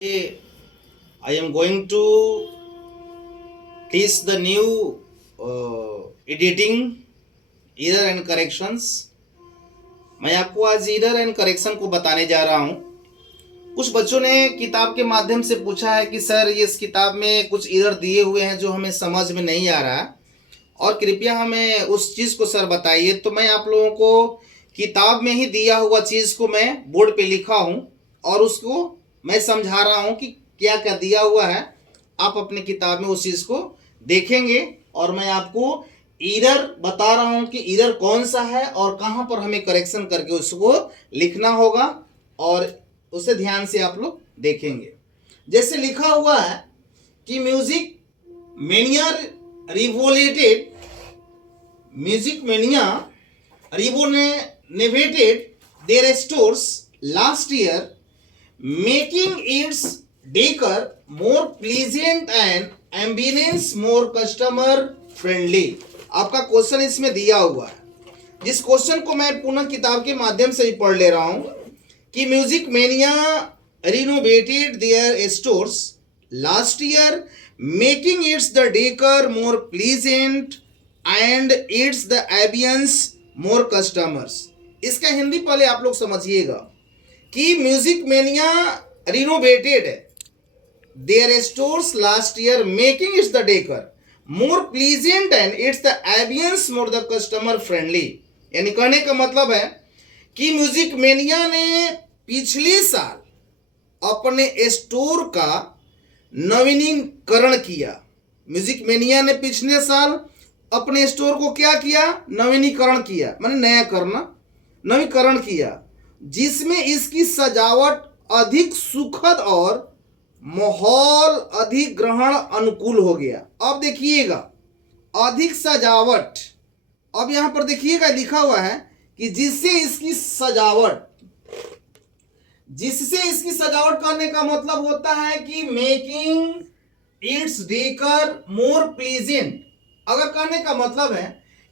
I am going to teach the new editing error and corrections. मैं आपको आज error and correction को बताने जा रहा हूं। कुछ बच्चों ने किताब के माध्यम से पूछा है कि सर ये इस किताब में कुछ एरर दिए हुए हैं जो हमें समझ में नहीं आ रहा और कृपया हमें उस चीज़ को सर बताइए। तो मैं आप लोगों को किताब में ही दिया हुआ चीज़ को मैं बोर्ड पे लिखा हूं और उसको मैं समझा रहा हूं कि क्या क्या दिया हुआ है। आप अपनी किताब में उस चीज़ को देखेंगे और मैं आपको एरर बता रहा हूं कि एरर कौन सा है और कहां पर हमें करेक्शन करके उसको लिखना होगा और उसे ध्यान से आप लोग देखेंगे। जैसे लिखा हुआ है कि music mania revoluted their stores last year, making its decor more pleasant and ambience more customer friendly। आपका क्वेश्चन इसमें दिया हुआ है, जिस क्वेश्चन को मैं पुनः किताब के माध्यम से ही पढ़ ले रहा हूं कि music mania renovated their stores last year, making its the decor more pleasant and its the ambience more customers. इसका हिंदी पहले आप लोग समझिएगा कि music mania renovated their stores last year, making its the decor more pleasant and its the ambience more the customer friendly. यानी कहने का मतलब है कि म्यूजिक मेनिया ने पिछले साल अपने स्टोर का नवीनीकरण किया। म्यूजिक मेनिया ने पिछले साल अपने स्टोर को क्या किया? नवीनीकरण किया, माने नया करना, नवीकरण किया, जिसमें इसकी सजावट अधिक सुखद और माहौल अधिक ग्रहण अनुकूल हो गया। अब देखिएगा अधिक सजावट, अब यहां पर देखिएगा लिखा हुआ है कि जिससे इसकी सजावट करने का मतलब होता है कि making its decor more pleasant. अगर कहने का मतलब है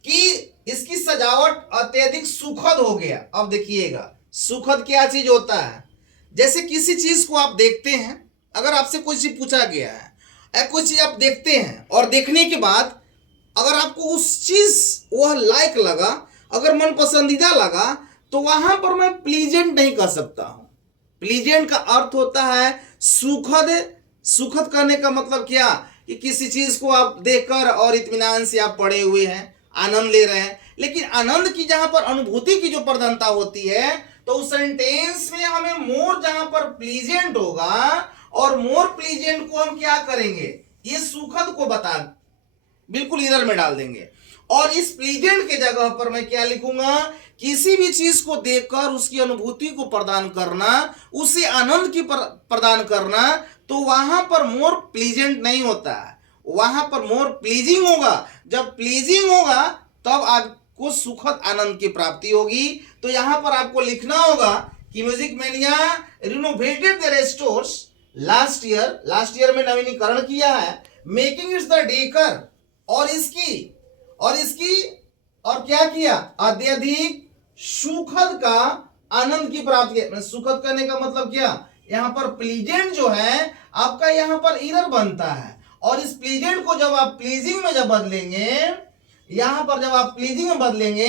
कि इसकी सजावट अत्यधिक सुखद हो गया। अब देखिएगा सुखद क्या चीज होता है? जैसे किसी चीज को आप देखते हैं, अगर आपसे कोई चीज पूछा गया है या कोई चीज आप देखते हैं और देखने के बाद अगर आपको उस चीज वह लायक लगा, अगर मन पसंदीदा लगा, तो वहां पर मैं प्लीजेंट नहीं कर सकता हूं। प्लीजेंट का अर्थ होता है सुखद। सुखद करने का मतलब क्या कि किसी चीज को आप देखकर और इत्मीनान से आप पड़े हुए हैं, आनंद ले रहे हैं। लेकिन आनंद की जहां पर अनुभूति की जो प्रधानता होती है, तो उस सेंटेंस में हमें मोर जहां पर प्लीजेंट होगा और मोर प्लीजेंट को हम क्या करेंगे? ये सुखद को बता बिल्कुल एरर में डाल देंगे और इस प्लीजेंट के जगह पर मैं क्या लिखूंगा? किसी भी चीज को देखकर उसकी अनुभूति को प्रदान करना, उसे आनंद की प्रदान करना, तो वहां पर मोर प्लीजेंट नहीं होता है, वहां पर मोर प्लीजिंग होगा। जब प्लीजिंग होगा तब आपको सुखद आनंद की प्राप्ति होगी। तो यहां पर आपको लिखना होगा कि music mania renovated their stores last year में नवीनीकरण किया है, मेकिंग इट्स द डेकर, और क्या किया? अत्यधिक सुखद का आनंद की प्राप्ति। सुखद करने का मतलब क्या? यहां पर प्लीजेंट जो है आपका यहां पर एरर बनता है और इस प्लीजेंट को जब आप प्लीजिंग में जब बदलेंगे, यहां पर जब आप प्लीजिंग में बदलेंगे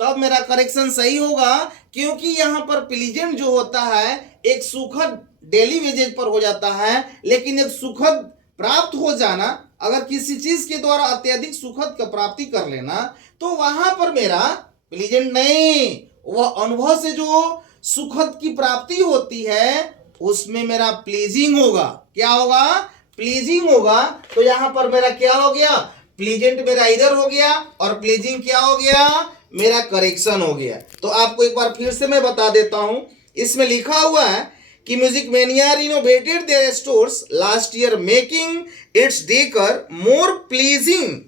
तब मेरा करेक्शन सही होगा, क्योंकि यहां पर प्लीजेंट जो होता है एक सुखद डेली वेजेज पर हो जाता है, लेकिन एक सुखद प्राप्त हो जाना, अगर किसी चीज के द्वारा अत्यधिक सुखद का प्राप्ति कर लेना, तो वहां पर मेरा प्लीजेंट नहीं, वह अनुभव से जो सुखद की प्राप्ति होती है उसमें मेरा प्लीजिंग होगा। क्या होगा? प्लीजिंग होगा। तो यहां पर मेरा क्या हो गया? प्लीजेंट मेरा एरर हो गया और प्लीजिंग क्या हो गया? मेरा करेक्शन हो गया। तो आपको एक बार फिर से मैं बता देता हूं, इसमें लिखा हुआ है कि music mania renovated their stores last year, making its decor more pleasing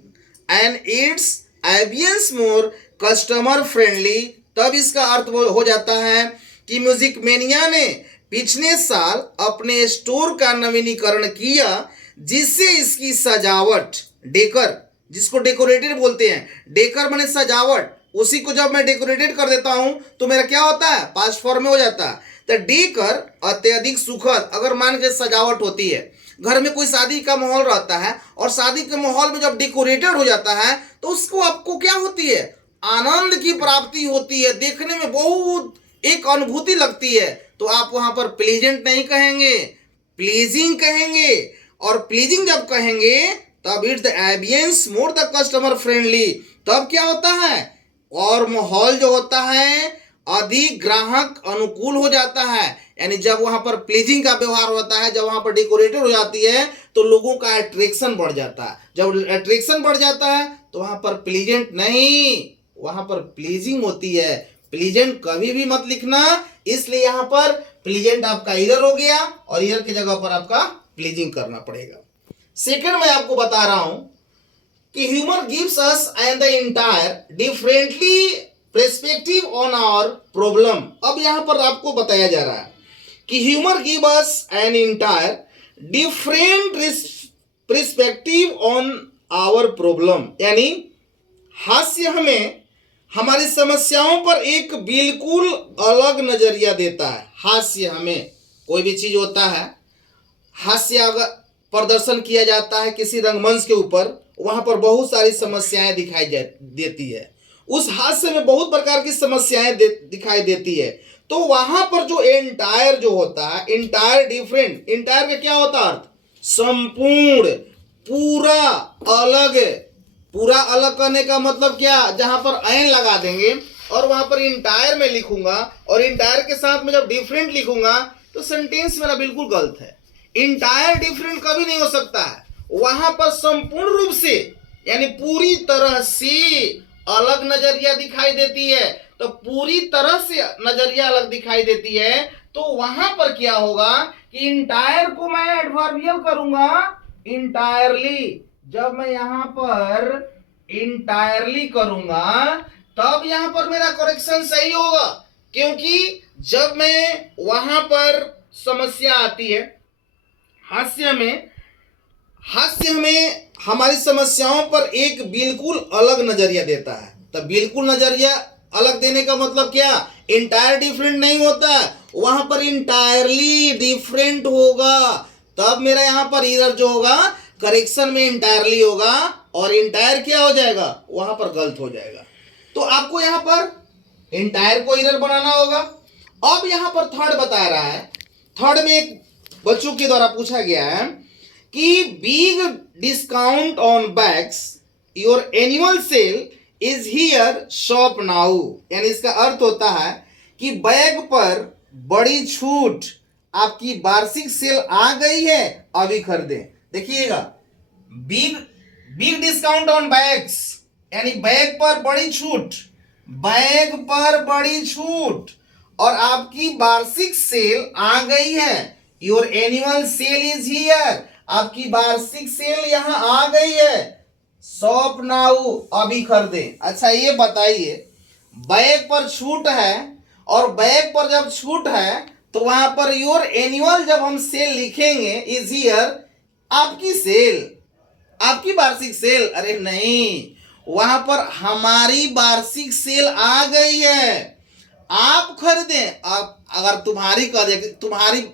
and its ambience more customer friendly. तब इसका अर्थ हो जाता है कि म्यूजिक मेनिया ने पिछले साल अपने स्टोर का नवीनीकरण किया, जिससे इसकी सजावट, डेकर जिसको डेकोरेटेड बोलते हैं, डेकर माने सजावट, उसी को जब मैं डेकोरेटेड कर देता हूं तो मेरा क्या होता है? पास्ट फॉर्म में हो जाता है। तो डेकर अत्यधिक सुखद, अगर मान के सजावट होती है, घर में कोई शादी का माहौल रहता है और शादी के माहौल में जब डेकोरेटेड हो जाता है तो उसको आपको क्या होती है, आनंद की प्राप्ति होती है, देखने में बहुत एक अनुभूति लगती है। तो आप वहां पर प्लीजेंट नहीं कहेंगे, प्लीजिंग कहेंगे। और प्लीजिंग जब कहेंगे तब it's the ambience more the customer friendly, तब क्या होता है, और माहौल जो होता है अधिक ग्राहक अनुकूल हो जाता है। यानी जब वहां पर प्लीजिंग का व्यवहार होता है, जब वहां पर डेकोरेटेड हो जाती है तो लोगों का अट्रैक्शन बढ़ जाता है। जब अट्रैक्शन बढ़ जाता है तो वहां पर प्लीजेंट नहीं, वहां पर प्लीजिंग होती है। प्लीजेंट कभी भी मत लिखना, इसलिए यहां पर प्लीजेंट आपका इरर हो गया और इरर की जगह पर आपका प्लीजिंग करना पड़ेगा। सेकंड मैं आपको बता रहा हूं कि humour gives us and the entire differently perspective on our problem. अब यहां पर आपको बताया जा रहा है कि humour give us an entire different perspective on our problem, यानी हास्य हमें हमारी समस्याओं पर एक बिल्कुल अलग नजरिया देता है। हास्य हमें, कोई भी चीज होता है, हास्य अगर प्रदर्शन किया जाता है किसी रंगमंच के ऊपर, वहां पर बहुत सारी समस्याएं दिखाई देती है। उस हास्य में बहुत प्रकार की समस्याएं दिखाई देती है। तो वहां पर जो एंटायर जो होता है, एंटायर डिफरेंट, एंटायर का क्या होता है अर्थ, संपूर्ण, पूरा, अलग। पूरा अलग करने का मतलब क्या, जहां पर एन लगा देंगे और वहां पर इंटायर में लिखूंगा और इंटायर के साथ में जब डिफरेंट लिखूंगा तो सेंटेंस मेरा बिल्कुल गलत है। इंटायर डिफरेंट कभी नहीं हो सकता है, वहां पर संपूर्ण रूप से यानी पूरी तरह से अलग नजरिया दिखाई देती है। तो पूरी तरह से नजरिया अलग दिखाई देती है तो वहां पर क्या होगा कि इंटायर को मैं एडवर्बियल करूंगा इंटायरली। जब मैं यहां पर इंटायरली करूंगा तब यहां पर मेरा करेक्शन सही होगा, क्योंकि जब मैं वहां पर समस्या आती है हास्य में हमारी समस्याओं पर एक बिल्कुल अलग नजरिया देता है। तब बिल्कुल नजरिया अलग देने का मतलब क्या, इंटायर डिफरेंट नहीं होता, वहां पर इंटायरली डिफरेंट होगा। तब मेरा यहां पर इरर जो होगा करेक्शन में इंटायरली होगा और इंटायर क्या हो जाएगा, वहां पर गलत हो जाएगा। तो आपको यहां पर इंटायर को इरर बनाना होगा। अब यहां पर थर्ड बता रहा है, थर्ड में एक बच्चों के द्वारा पूछा गया है कि big discount on bags, your annual sale is here shop now. यानी इसका अर्थ होता है कि बैग पर बड़ी छूट, आपकी वार्षिक सेल आ गई है, अभी खरीदें। देखिएगा, बिग डिस्काउंट ऑन बैग्स यानी बैग पर बड़ी छूट, बैग पर बड़ी छूट और आपकी वार्षिक सेल आ गई है। Your annual sale is here, आपकी वार्षिक सेल यहां आ गई है। शॉप नाउ, अभी खरीदे। अच्छा ये बताइए, बैग पर छूट है और बैग पर जब छूट है तो वहां पर योर एनुअल जब हम सेल लिखेंगे इज हियर, आपकी सेल, आपकी वार्षिक सेल, अरे नहीं, वहां पर हमारी वार्षिक सेल आ गई है, आप खरीदें। आप अगर तुम्हारी कह दे, तुम्हारी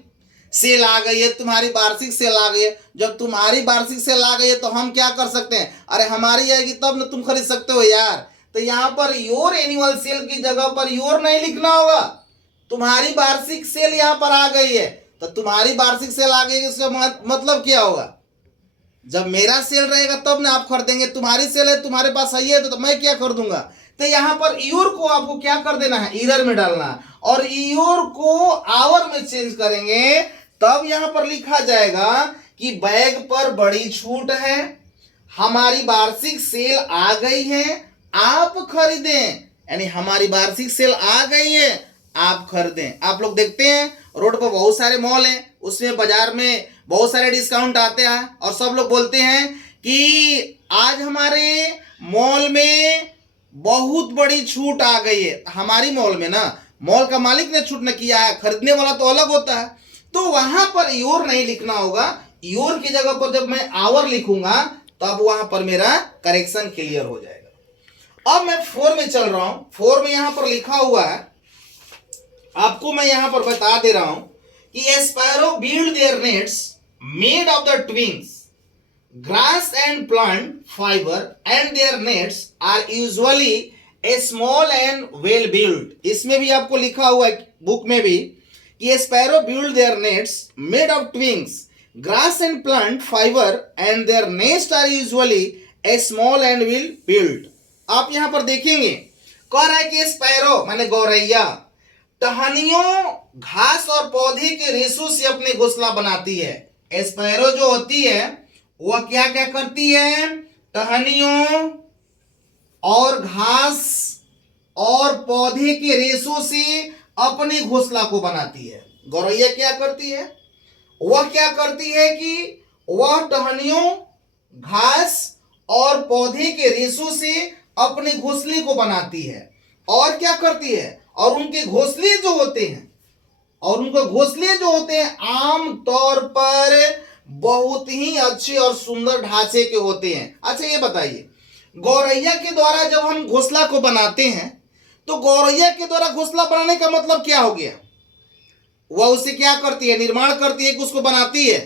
सेल आ गई है, तुम्हारी वार्षिक सेल आ गई है, जब तुम्हारी वार्षिक सेल आ गई है तो हम क्या कर सकते हैं, अरे हमारी आएगी तब ना तुम खरीद सकते हो यार। तो यहाँ पर योर एनुअल सेल की जगह पर योर नहीं लिखना होगा, तुम्हारी वार्षिक सेल यहाँ पर आ गई है। तो तुम्हारी वार्षिक सेल आ गई, इसका मतलब क्या होगा, जब मेरा सेल रहेगा तब ना आप खरीदेंगे, तुम्हारी सेल है, तुम्हारे पास आई है तो मैं क्या कर दूंगा। तो यहाँ पर योर को आपको क्या कर देना है, इरर में डालना है और योर को आवर में चेंज करेंगे, तब यहां पर लिखा जाएगा कि बैग पर बड़ी छूट है, हमारी वार्षिक सेल आ गई है, आप खरीदें। यानी हमारी वार्षिक सेल आ गई है, आप खरीदें। आप लोग देखते हैं रोड पर बहुत सारे मॉल हैं, उसमें बाजार में बहुत सारे डिस्काउंट आते हैं और सब लोग बोलते हैं कि आज हमारे मॉल में बहुत बड़ी छूट आ गई है। हमारी मॉल में ना, मॉल का मालिक ने छूट न किया है, खरीदने वाला तो अलग होता है। तो वहां पर योर नहीं लिखना होगा, योर की जगह पर जब मैं आवर लिखूंगा तब वहां पर मेरा करेक्शन क्लियर हो जाएगा। अब मैं 4 में चल रहा हूं, 4 में यहां पर लिखा हुआ है आपको मैं यहां पर बता दे रहा हूं कि sparrow build their nests made of the twigs grass and plant fiber and their nets are usually a small and well built. इसमें भी आपको लिखा हुआ है बुक में भी कि sparrow build their nets made of twigs, grass and plant fiber and their nests are usually a small and well built. आप यहां पर देखेंगे कह रहा है कि स्पैरो माने गौरैया टहनियों घास और पौधे के रेशों से अपने घोंसला बनाती है। स्पैरो जो होती है वह क्या क्या करती है, टहनियों और घास और पौधे के रेशों से अपने घोंसला को बनाती है। गौरैया क्या करती है, वह क्या करती है कि वह टहनियों घास और पौधे के रेशों से अपने घोंसले को बनाती है। और क्या करती है, और उनके घोंसले जो होते हैं आम तौर पर बहुत ही अच्छे और सुंदर ढांचे के होते हैं। अच्छा ये बताइए, गौरैया के द्वारा जब हम घोंसला को बनाते हैं तो गौरैया के द्वारा घोंसला बनाने का मतलब क्या हो गया, वह उसे क्या करती है, निर्माण करती है कि उसको बनाती है,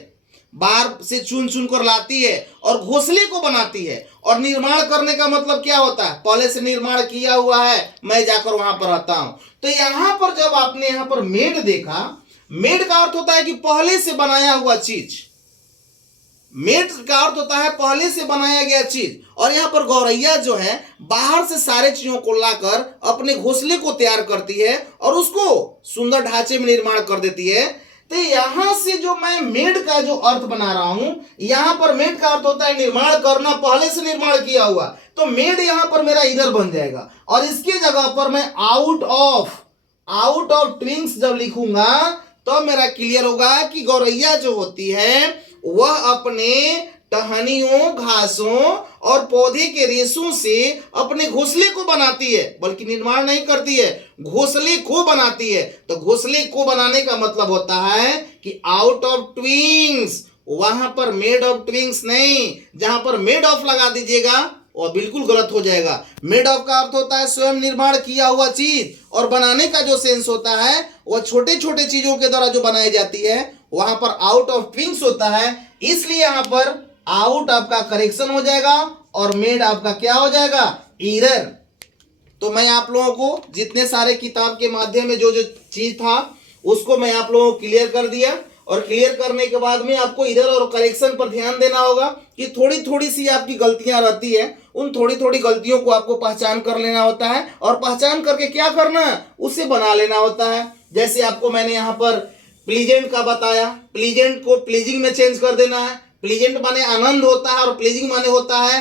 बाहर से चुन चुन कर लाती है और घोंसले को बनाती है। और निर्माण करने का मतलब क्या होता है, पहले से निर्माण किया हुआ है, मैं जाकर वहां पर रहता हूं। तो यहां पर जब आपने यहां पर मेड देखा, मेड का अर्थ होता है कि पहले से बनाया हुआ चीज, मेड का अर्थ होता है पहले से बनाया गया चीज। और यहां पर गौरैया जो है बाहर से सारे चीजों को लाकर अपने घोंसले को तैयार करती है और उसको सुंदर ढांचे में निर्माण कर देती है। तो यहां से जो मैं मेड का जो अर्थ बना रहा हूं, यहां पर मेड का अर्थ होता है निर्माण करना, पहले से निर्माण किया हुआ। तो मेड यहां पर मेरा इनर बन जाएगा और इसके जगह पर मैं आउट ऑफ ट्विंग्स जब लिखूंगा तो मेरा क्लियर होगा कि गौरैया जो होती है वह अपने टहनियों घासों और पौधे के रेशों से अपने घोंसले को बनाती है, बल्कि निर्माण नहीं करती है, घोंसले को बनाती है। तो घोंसले को बनाने का मतलब होता है कि आउट ऑफ ट्विंग्स, वहां पर मेड ऑफ ट्विंग्स नहीं, जहां पर मेड ऑफ लगा दीजिएगा वह बिल्कुल गलत हो जाएगा। मेड ऑफ का अर्थ होता है स्वयं निर्माण किया हुआ चीज, और बनाने का जो सेंस होता है वह छोटे छोटे चीजों के द्वारा जो बनाई जाती है, वहां पर आउट ऑफ ट्विंग्स होता है। इसलिए यहां पर आउट आपका करेक्शन हो जाएगा और मेड आपका क्या हो जाएगा, एरर। तो मैं आप लोगों को जितने सारे किताब के माध्यम में जो जो चीज था उसको मैं आप लोगों को क्लियर कर दिया, और क्लियर करने के बाद में आपको एरर और करेक्शन पर ध्यान देना होगा कि थोड़ी थोड़ी सी आपकी गलतियां रहती है, उन थोड़ी थोड़ी गलतियों को आपको पहचान कर लेना होता है और पहचान करके क्या करना है, उसे बना लेना होता है। जैसे आपको मैंने यहाँ पर प्लीजेंट का बताया, प्लीजेंट को प्लीजिंग में चेंज कर देना है। प्लीजेंट माने आनंद होता है और प्लीजिंग माने होता है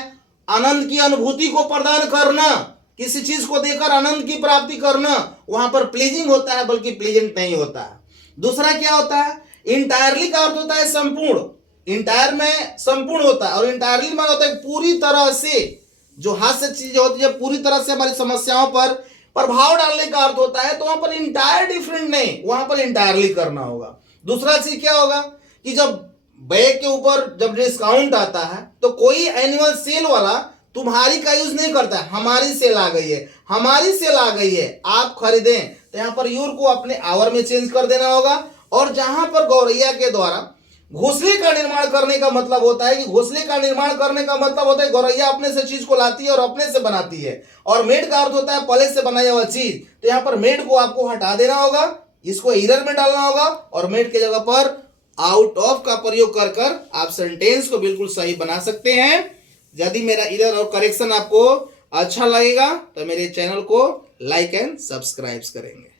आनंद की अनुभूति को प्रदान करना, किसी चीज को देखकर आनंद की प्राप्ति करना, वहां पर प्लीजिंग होता है बल्कि प्लीजेंट नहीं होता है। दूसरा क्या होता है, इंटायरली का अर्थ होता है संपूर्ण, इंटायर में संपूर्ण होता है, और इंटायरली माने होता है पूरी तरह से, जो हास्य चीजें होती है पूरी तरह से हमारी समस्याओं पर प्रभाव डालने का अर्थ होता है। तो वहां पर इंटायर डिफरेंट नहीं, वहां पर इंटायरली करना होगा। दूसरा चीज क्या होगा कि जब बैग के ऊपर जब डिस्काउंट आता है तो कोई एनुअल सेल वाला तुम्हारी का यूज नहीं करता है, हमारी सेल आ गई है, हमारी सेल आ गई है, आप खरीदें। तो यहाँ पर यूर को अपने आवर में चेंज कर देना होगा। और जहां पर गौरैया के द्वारा घोंसले का निर्माण करने का मतलब होता है कि घोंसले का निर्माण करने का मतलब होता है गौरैया अपने से चीज को लाती है और अपने से बनाती है। और मेड का अर्थ होता है पहले से बनाया हुआ चीज। तो यहाँ पर मेड को आपको हटा देना होगा, इसको एरर में डालना होगा और मेड के जगह पर आउट ऑफ का प्रयोग कर कर आप सेंटेंस को बिल्कुल सही बना सकते हैं। यदि मेरा एरर और करेक्शन आपको अच्छा लगेगा तो मेरे चैनल को लाइक एंड सब्सक्राइब करेंगे।